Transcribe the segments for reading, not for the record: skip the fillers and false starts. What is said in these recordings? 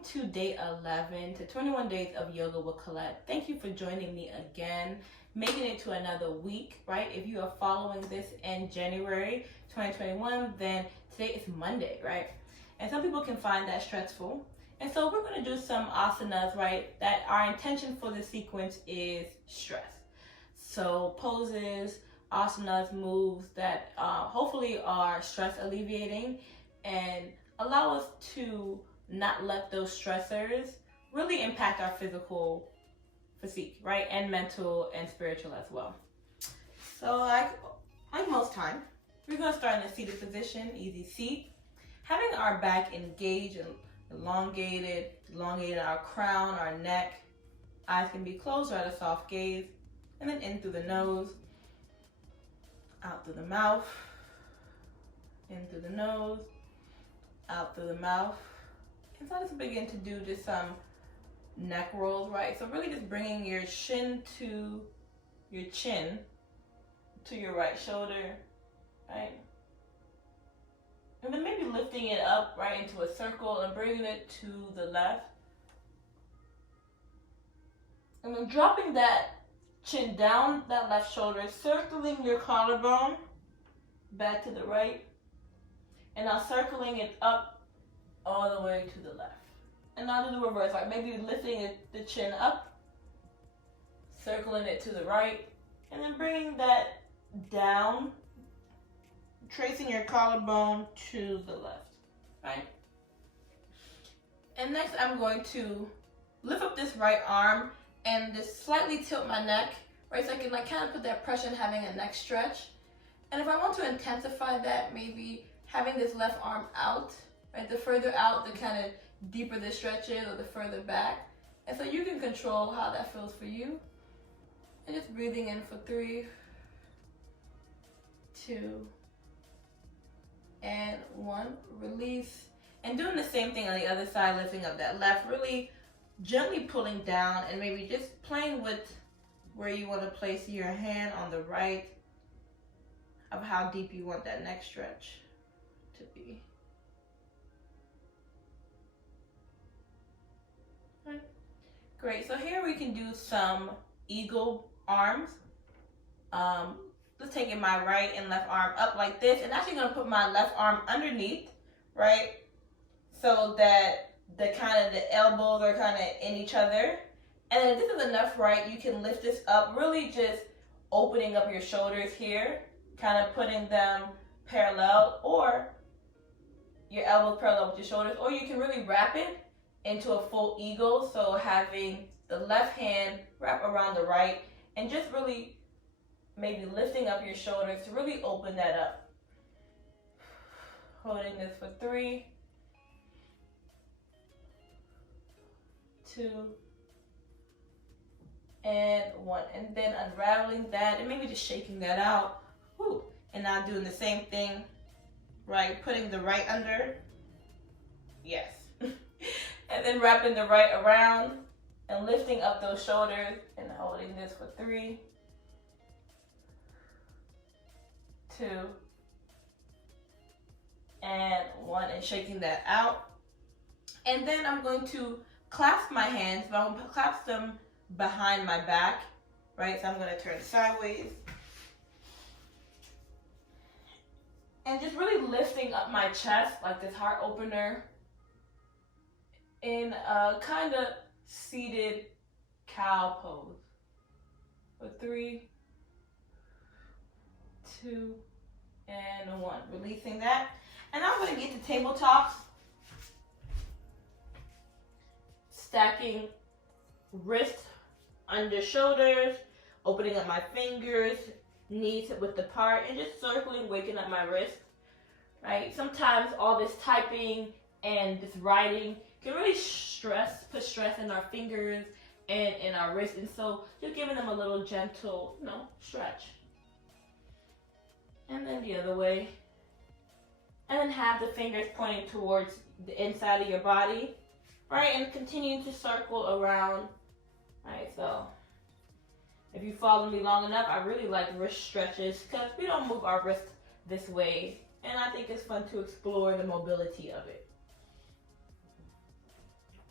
welcome to day 11 to 21 days of yoga with Colette. Thank you for joining me again, making it to another week, right? If you are following this in January 2021, then today is Monday, right? And some people can find that stressful. And so we're going to do some asanas, right? That our intention for the sequence is stress. So poses, asanas, moves that hopefully are stress alleviating and allow us to not let those stressors really impact our physical physique, right? And mental and spiritual as well. So like most time, we're gonna start in a seated position, easy seat. Having our back engaged and elongated our crown, our neck. Eyes can be closed or at a soft gaze. And then in through the nose, out through the mouth, in through the nose, out through the mouth. And so let's begin to do just some neck rolls, right? So really just bringing your chin to your right shoulder, right? And then maybe lifting it up, right, into a circle and bringing it to the left. And then dropping that chin down that left shoulder, circling your collarbone back to the right. And now circling it up all the way to the left. And now do the reverse, like maybe lifting the chin up, circling it to the right, and then bringing that down, tracing your collarbone to the left, right? And next I'm going to lift up this right arm and just slightly tilt my neck, right? So I can like kind of put that pressure in having a neck stretch. And if I want to intensify that, maybe having this left arm out, right? The further out, the kind of deeper the stretch is, or the further back. And so you can control how that feels for you. And just breathing in for 3, 2, and 1. Release. And doing the same thing on the other side, lifting up that left, really gently pulling down and maybe just playing with where you want to place your hand on the right of how deep you want that neck stretch to be. Right. Great, so here we can do some eagle arms. Let's take my right and left arm up like this, and actually gonna put my left arm underneath, right? So that the elbows are kind of in each other. And then if this is enough, right, you can lift this up, really just opening up your shoulders here, kind of putting them parallel, or your elbows parallel with your shoulders, or you can really wrap it into a full eagle. So having the left hand wrap around the right and just really maybe lifting up your shoulders to really open that up. Holding this for 3, 2, and 1. And then unraveling that and maybe just shaking that out. Whew. And now doing the same thing, right? Putting the right under. Yes. And then wrapping the right around and lifting up those shoulders and holding this for 3, 2, and 1, and shaking that out. And then I'm going to clasp my hands, but I'm going to clasp them behind my back, right? So I'm going to turn sideways. And just really lifting up my chest like this heart opener in a kind of seated cow pose. For 3, 2, and 1. Releasing that. And I'm going to get to tabletops. Stacking wrist under shoulders, opening up my fingers, knees width apart, and just circling, waking up my wrist, right? Sometimes all this typing and this writing can really put stress in our fingers and in our wrists, and so just giving them a little gentle, stretch. And then the other way. And then have the fingers pointing towards the inside of your body, right? And continue to circle around, right? So if you follow me long enough, I really like wrist stretches because we don't move our wrist this way. And I think it's fun to explore the mobility of it.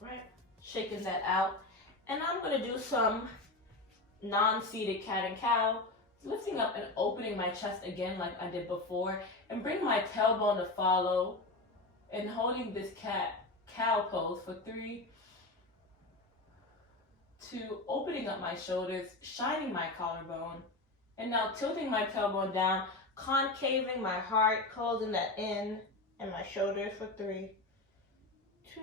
right? Shaking that out. And I'm gonna do some non-seated cat and cow, lifting up and opening my chest again like I did before, and bring my tailbone to follow, and holding this cat cow pose for 3, 2, opening up my shoulders, shining my collarbone, and now tilting my tailbone down, concaving my heart, closing that in, and my shoulders for 3, 2,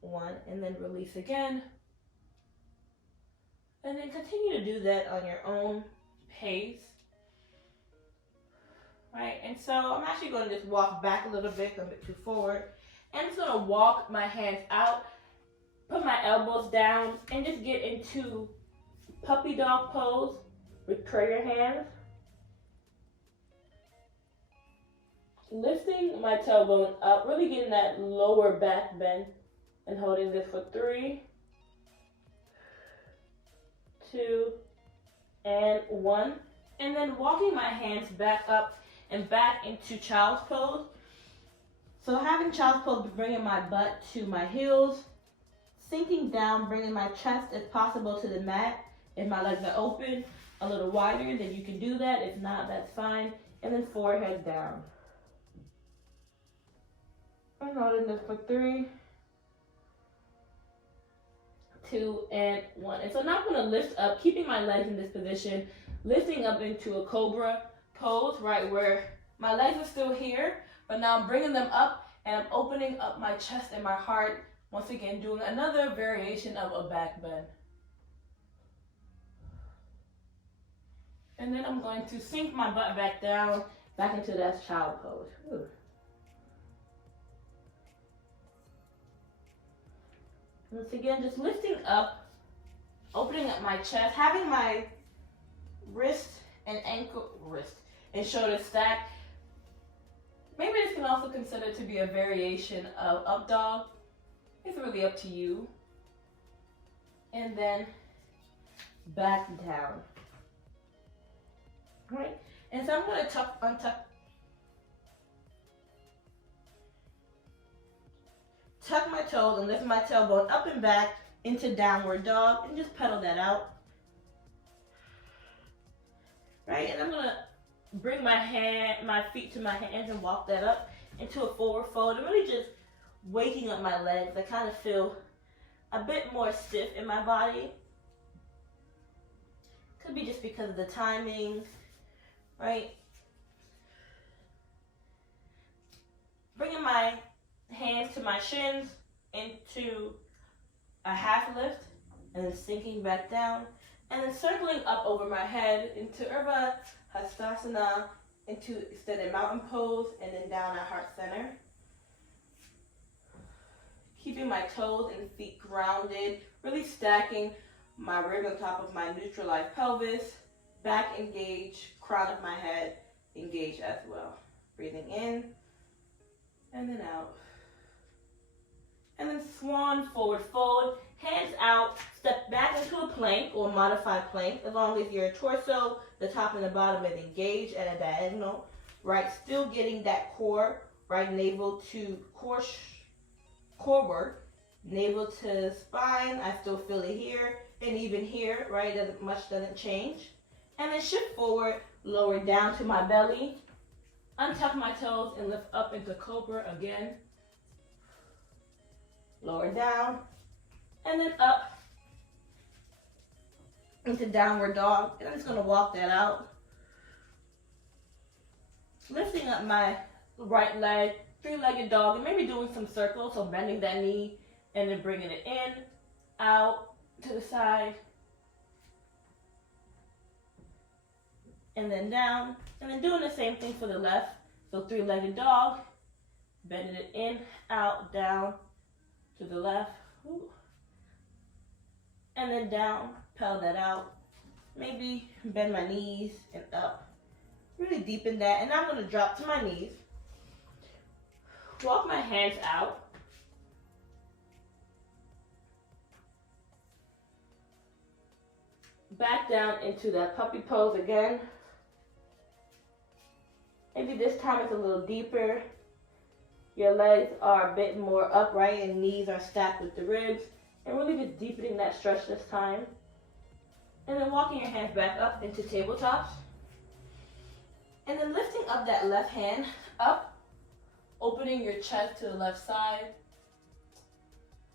1, and then release again. And then continue to do that on your own pace. Right, and so I'm actually going to just walk back a little bit, a bit too forward. And I'm just going to walk my hands out, put my elbows down, and just get into puppy dog pose with prayer hands. Lifting my tailbone up, really getting that lower back bend, and holding this for 3, 2, and 1. And then walking my hands back up and back into child's pose. So having child's pose, bringing my butt to my heels, sinking down, bringing my chest if possible to the mat. If my legs are open a little wider, then you can do that. If not, that's fine. And then forehead down. I'm holding this for 3, 2, and 1. And so now I'm going to lift up, keeping my legs in this position, lifting up into a cobra pose, right, where my legs are still here, but now I'm bringing them up and I'm opening up my chest and my heart, once again doing another variation of a back bend. And then I'm going to sink my butt back down, back into that child pose. Ooh. Once again, just lifting up, opening up my chest, having my wrist and shoulder stacked. Maybe this can also consider to be a variation of up dog. It's really up to you. And then back down. All right? And so I'm going to tuck my toes and lift my tailbone up and back into downward dog, and just pedal that out. Right, and I'm gonna bring my feet to my hands and walk that up into a forward fold, and really just waking up my legs. I kind of feel a bit more stiff in my body. Could be just because of the timing, right? Bringing my hands to my shins into a half lift, and then sinking back down, and then circling up over my head into Urdhva Hastasana, into extended mountain pose, and then down at heart center. Keeping my toes and feet grounded, really stacking my rib on top of my neutralized pelvis, back engaged, crown of my head engaged as well. Breathing in, and then out. And then swan forward fold, hands out, step back into a plank or modified plank, as long as your torso, the top and the bottom is engaged at a diagonal, right? Still getting that core, right? Navel to core work, navel to spine. I still feel it here, and even here, right? Much doesn't change. And then shift forward, lower down to my belly, untuck my toes, and lift up into cobra again. Lower down, and then up into downward dog. And I'm just going to walk that out. Lifting up my right leg, 3-legged dog, and maybe doing some circles, so bending that knee and then bringing it in, out, to the side, and then down. And then doing the same thing for the left, so 3-legged dog, bending it in, out, down, to the left, and then down, pedal that out, maybe bend my knees and up, really deepen that, and I'm going to drop to my knees, walk my hands out, back down into that puppy pose again. Maybe this time it's a little deeper, your legs are a bit more upright and knees are stacked with the ribs. And really just deepening that stretch this time. And then walking your hands back up into tabletops. And then lifting up that left hand up, opening your chest to the left side.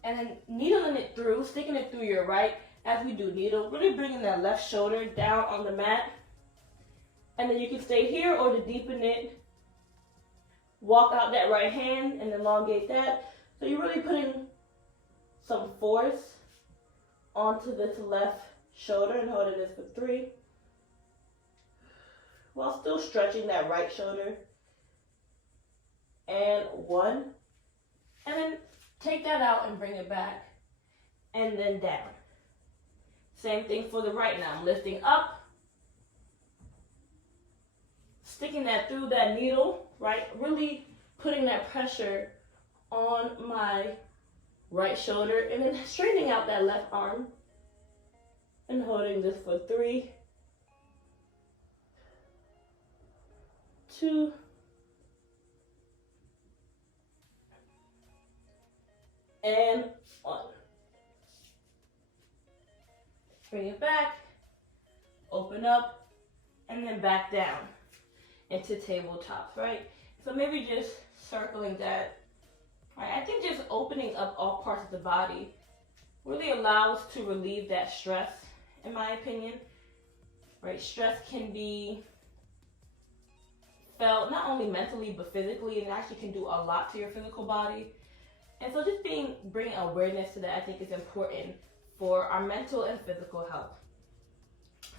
And then needling it through, sticking it through your right as we do needle. Really bringing that left shoulder down on the mat. And then you can stay here, or to deepen it, walk out that right hand and elongate that. So you're really putting some force onto this left shoulder and holding this for 3. While still stretching that right shoulder. And 1. And then take that out and bring it back. And then down. Same thing for the right now. I'm lifting up. Sticking that through that needle, right? Really putting that pressure on my right shoulder. And then straightening out that left arm. And holding this for 3, 2, and 1. Bring it back, open up, and then back down into tabletops, right? So maybe just circling that, right? I think just opening up all parts of the body really allows to relieve that stress, in my opinion, right? Stress can be felt not only mentally but physically, and it actually can do a lot to your physical body. And so just bringing awareness to that, I think, is important for our mental and physical health.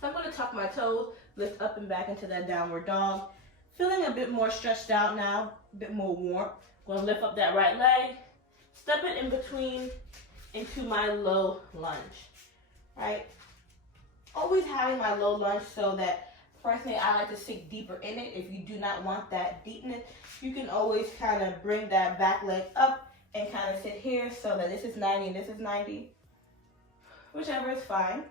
So I'm going to tuck my toes, lift up and back into that downward dog. Feeling a bit more stretched out now, a bit more warmth. Going to lift up that right leg, step it in between into my low lunge, right? Always having my low lunge so that, personally, I like to sink deeper in it. If you do not want that deepness, you can always kind of bring that back leg up and kind of sit here so that this is 90 and this is 90. Whichever is fine.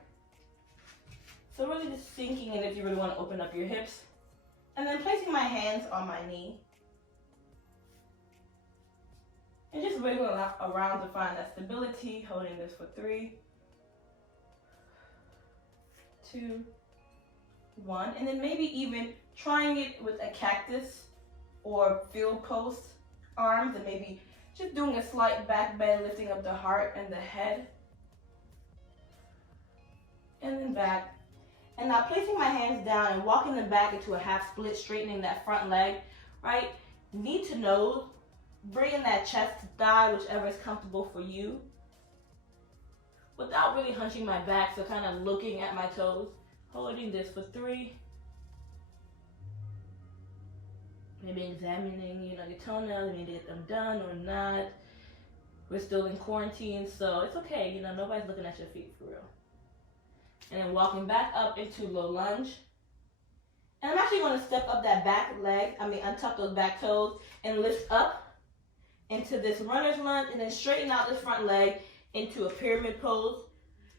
So really just sinking in if you really want to open up your hips. And then placing my hands on my knee. And just wiggling around to find that stability, holding this for 3, 2, 1, and then maybe even trying it with a cactus or field post arms, and maybe just doing a slight back bend, lifting up the heart and the head, and then back. And now placing my hands down and walking them back into a half split, straightening that front leg, right? Knee to nose, bringing that chest to thigh, whichever is comfortable for you, without really hunching my back, so kind of looking at my toes, holding this for 3. Maybe examining, your toenails, maybe get them done or not. We're still in quarantine, so it's okay, nobody's looking at your feet for real. And then walking back up into low lunge. And I'm actually going to step up that back leg, untuck those back toes and lift up into this runner's lunge, and then straighten out this front leg into a pyramid pose.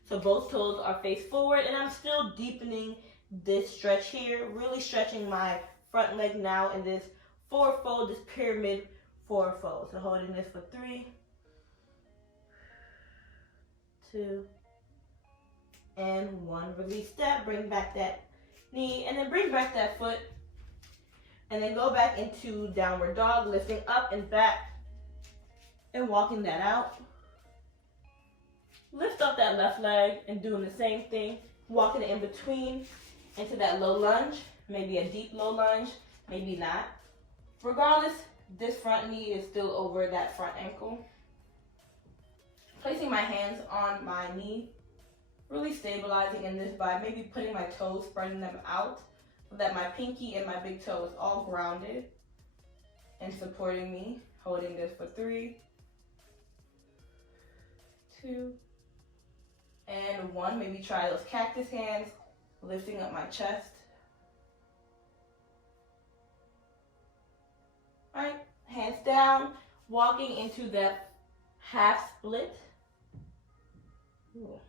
So both toes are face forward, and I'm still deepening this stretch here, really stretching my front leg now in this forward fold, this pyramid forward fold. So holding this for 3, 2, and 1. Release that, bring back that knee, and then bring back that foot, and then go back into downward dog, lifting up and back, and walking that out. Lift up that left leg and doing the same thing, walking it in between into that low lunge, maybe a deep low lunge, maybe not. Regardless, this front knee is still over that front ankle. Placing my hands on my knee, really stabilizing in this by maybe putting my toes, spreading them out so that my pinky and my big toe is all grounded and supporting me. Holding this for 3, 2, and 1. Maybe try those cactus hands, lifting up my chest. All right, hands down, walking into that half split. Ooh.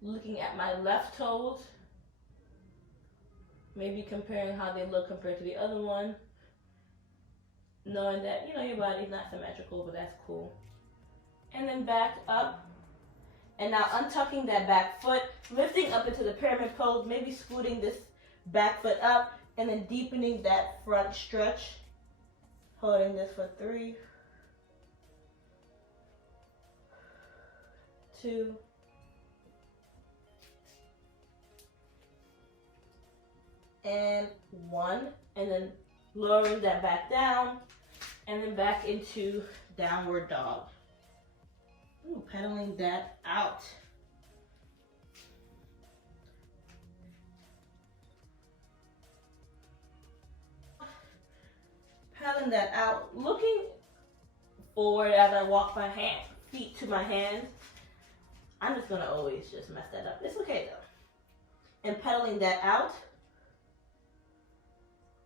Looking at my left toes, maybe comparing how they look compared to the other one. knowing that, you know, your body's not symmetrical, but that's cool. And then back up. And now untucking that back foot, lifting up into the pyramid pose, maybe scooting this back foot up, and then deepening that front stretch. Holding this for 3, 2, and 1. And then lowering that back down, and then back into downward dog. Ooh, pedaling that out. Pedaling that out, looking forward as I walk my feet to my hands. I'm just gonna always just mess that up. It's okay though. And pedaling that out.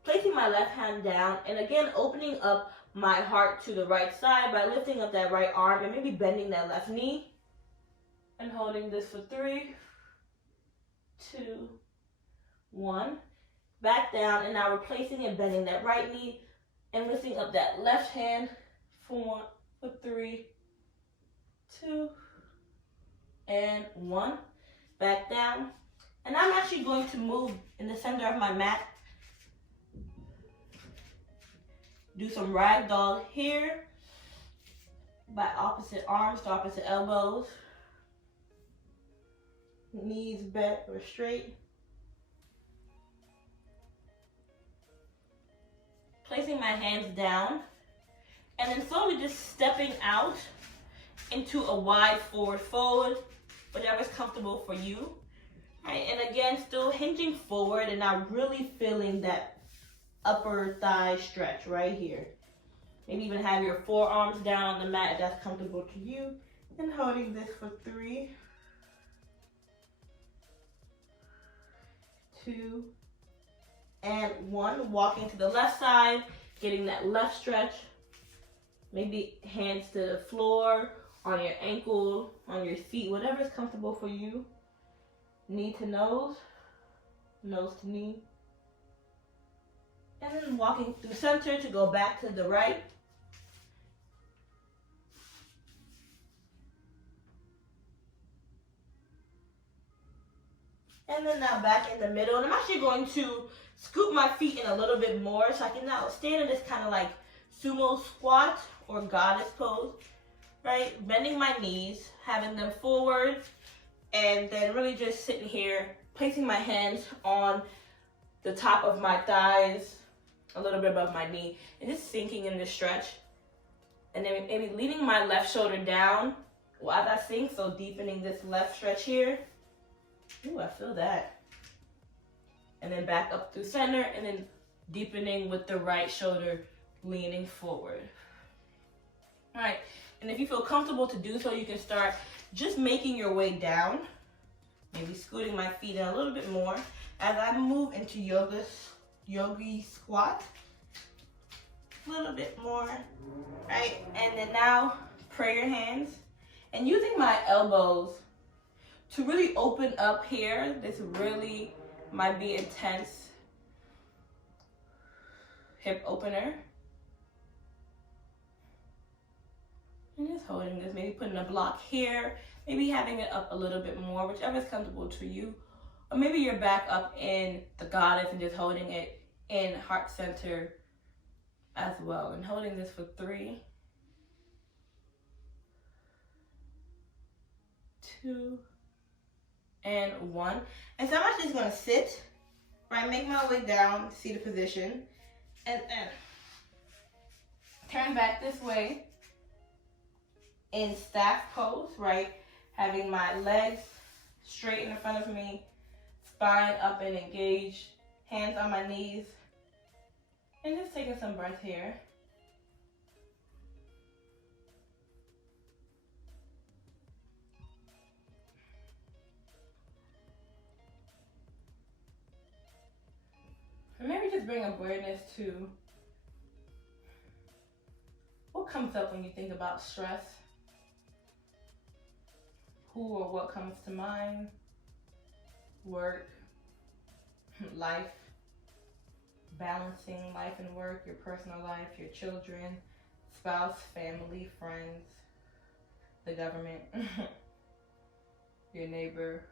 Placing my left hand down, and again opening up my heart to the right side by lifting up that right arm and maybe bending that left knee. And holding this for 3, 2, 1. Back down, and now replacing and bending that right knee and lifting up that left hand for 3, 2, and 1. Back down. And I'm actually going to move in the center of my mat. Do some ragdoll here by opposite arms to opposite elbows. Knees bent or straight. Placing my hands down and then slowly just stepping out into a wide forward fold, whatever's comfortable for you. Right, and again, still hinging forward and now really feeling that upper thigh stretch right here. Maybe even have your forearms down on the mat if that's comfortable to you. And holding this for 3, 2, and 1. Walking to the left side, getting that left stretch. Maybe hands to the floor, on your ankle, on your feet, whatever is comfortable for you. Knee to nose, nose to knee. And then walking through center to go back to the right. And then now back in the middle. And I'm actually going to scoop my feet in a little bit more so I can now stand in this kind of like sumo squat or goddess pose, right? Bending my knees, having them forward, and then really just sitting here, placing my hands on the top of my thighs, a little bit above my knee, and just sinking in this stretch. And then maybe leaning my left shoulder down while I sink, so deepening this left stretch here. Ooh, I feel that. And then back up through center, and then deepening with the right shoulder, leaning forward. All right, and if you feel comfortable to do so, you can start just making your way down, maybe scooting my feet in a little bit more as I move into yogi squat. A little bit more, right? And then now prayer hands, and using my elbows to really open up here. This really might be intense hip opener. And just holding this, maybe putting a block here, maybe having it up a little bit more, whichever is comfortable to you. Or maybe you're back up in the goddess and just holding it in heart center as well. And holding this for 3, 2, and 1. And so I'm actually just gonna sit, right? Make my way down to seated position, and then turn back this way in staff pose, right? Having my legs straight in front of me, spine up and engaged, hands on my knees, and just taking some breath here. And maybe just bring awareness to what comes up when you think about stress. Who or what comes to mind? Work, life, balancing life and work, your personal life, your children, spouse, family, friends, the government, your neighbor.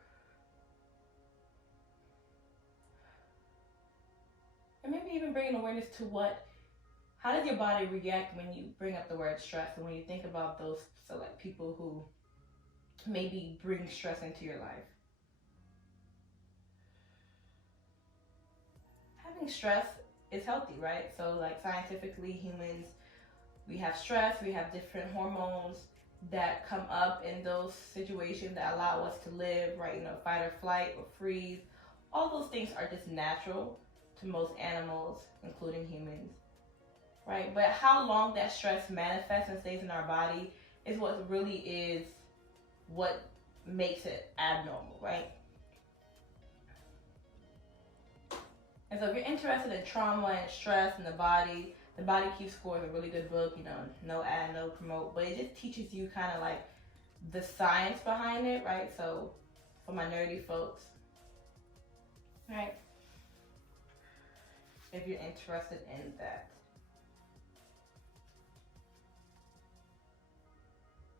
And maybe even bringing awareness to how does your body react when you bring up the word stress, and when you think about those select people who maybe bring stress into your life. Having stress is healthy, right? So like scientifically, humans, we have stress, we have different hormones that come up in those situations that allow us to live, right? Fight or flight or freeze. All those things are just natural to most animals, including humans, right? But how long that stress manifests and stays in our body is what really is what makes it abnormal, right? And so if you're interested in trauma and stress and the Body Keeps Score is a really good book, no ad, no promote, but it just teaches you kind of like the science behind it, right? So for my nerdy folks, right? If you're interested in that.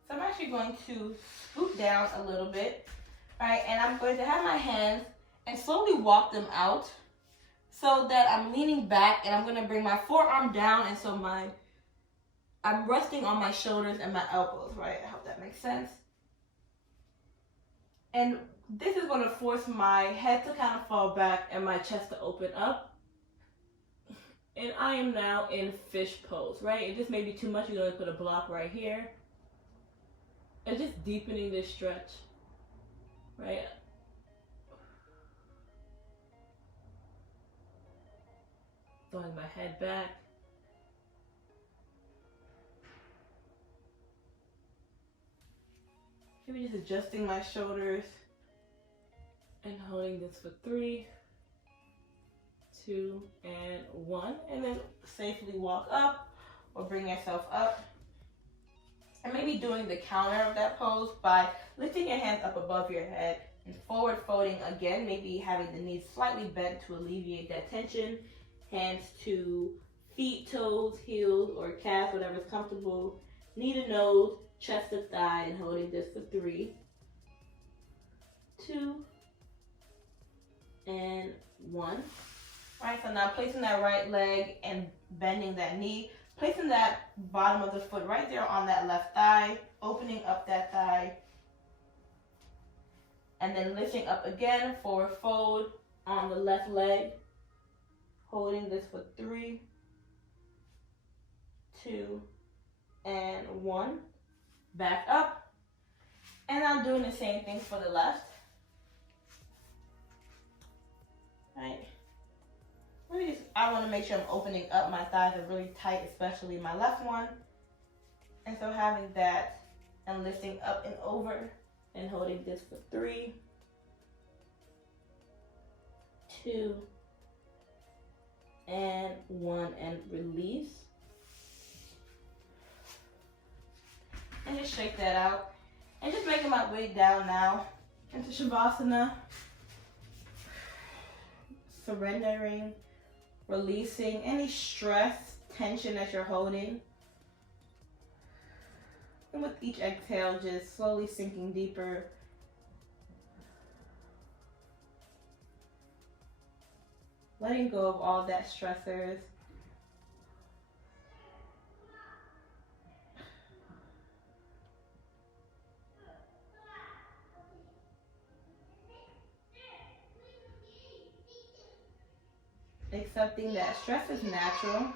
So I'm actually going to scoot down a little bit, right? And I'm going to have my hands and slowly walk them out so that I'm leaning back, and I'm going to bring my forearm down, and so I'm resting on my shoulders and my elbows, right? I hope that makes sense. And this is going to force my head to kind of fall back and my chest to open up. And I am now in fish pose, right? If this may be too much, you're going to put a block right here. And just deepening this stretch, right? Throwing my head back. Maybe just adjusting my shoulders and holding this for 3, 2, and 1. And then safely walk up or bring yourself up. And maybe doing the counter of that pose by lifting your hands up above your head and forward folding again, maybe having the knees slightly bent to alleviate that tension. Hands to feet, toes, heels, or calves, whatever's comfortable. Knee to nose, chest to thigh, and holding this for 3, 2, and 1. All right, so now placing that right leg and bending that knee. Placing that bottom of the foot right there on that left thigh, opening up that thigh, and then lifting up again, forward fold on the left leg, holding this for 3, 2, and 1. Back up, and I'm doing the same thing for the left. Right. I want to make sure I'm opening up. My thighs are really tight, especially my left one. And so having that and lifting up and over and holding this for 3, 2, and 1, and release. And just shake that out. And just making my way down now into Shavasana. Surrendering. Releasing any stress, tension that you're holding. And with each exhale, just slowly sinking deeper. Letting go of all that stressors. Accepting that stress is natural.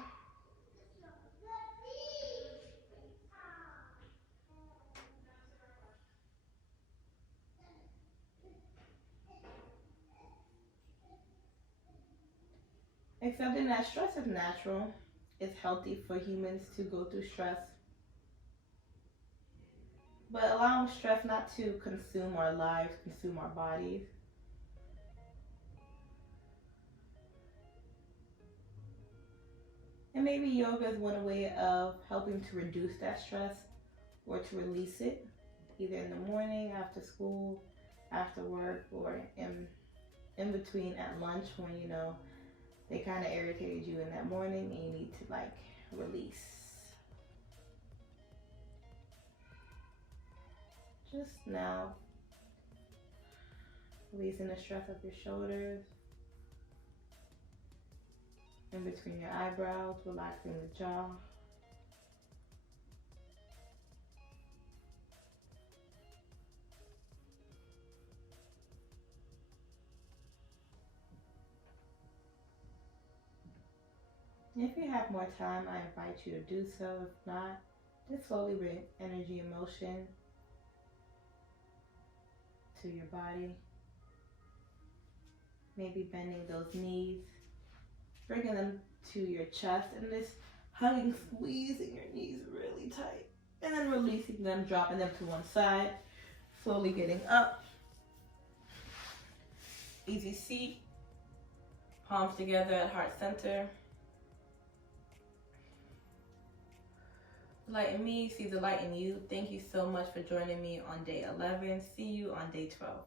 Accepting that stress is natural. It's healthy for humans to go through stress. But allowing stress not to consume our lives, consume our bodies. And maybe yoga is one way of helping to reduce that stress or to release it, either in the morning, after school, after work, or in between at lunch when, they kind of irritated you in that morning and you need to like release. Just now, releasing the stress of your shoulders, in between your eyebrows, relaxing the jaw. If you have more time, I invite you to do so. If not, just slowly bring energy and motion to your body. Maybe bending those knees, bringing them to your chest, and just hugging, squeezing your knees really tight. And then releasing them, dropping them to one side, slowly getting up. Easy seat, palms together at heart center. Light in me, see the light in you. Thank you so much for joining me on day 11. See you on day 12.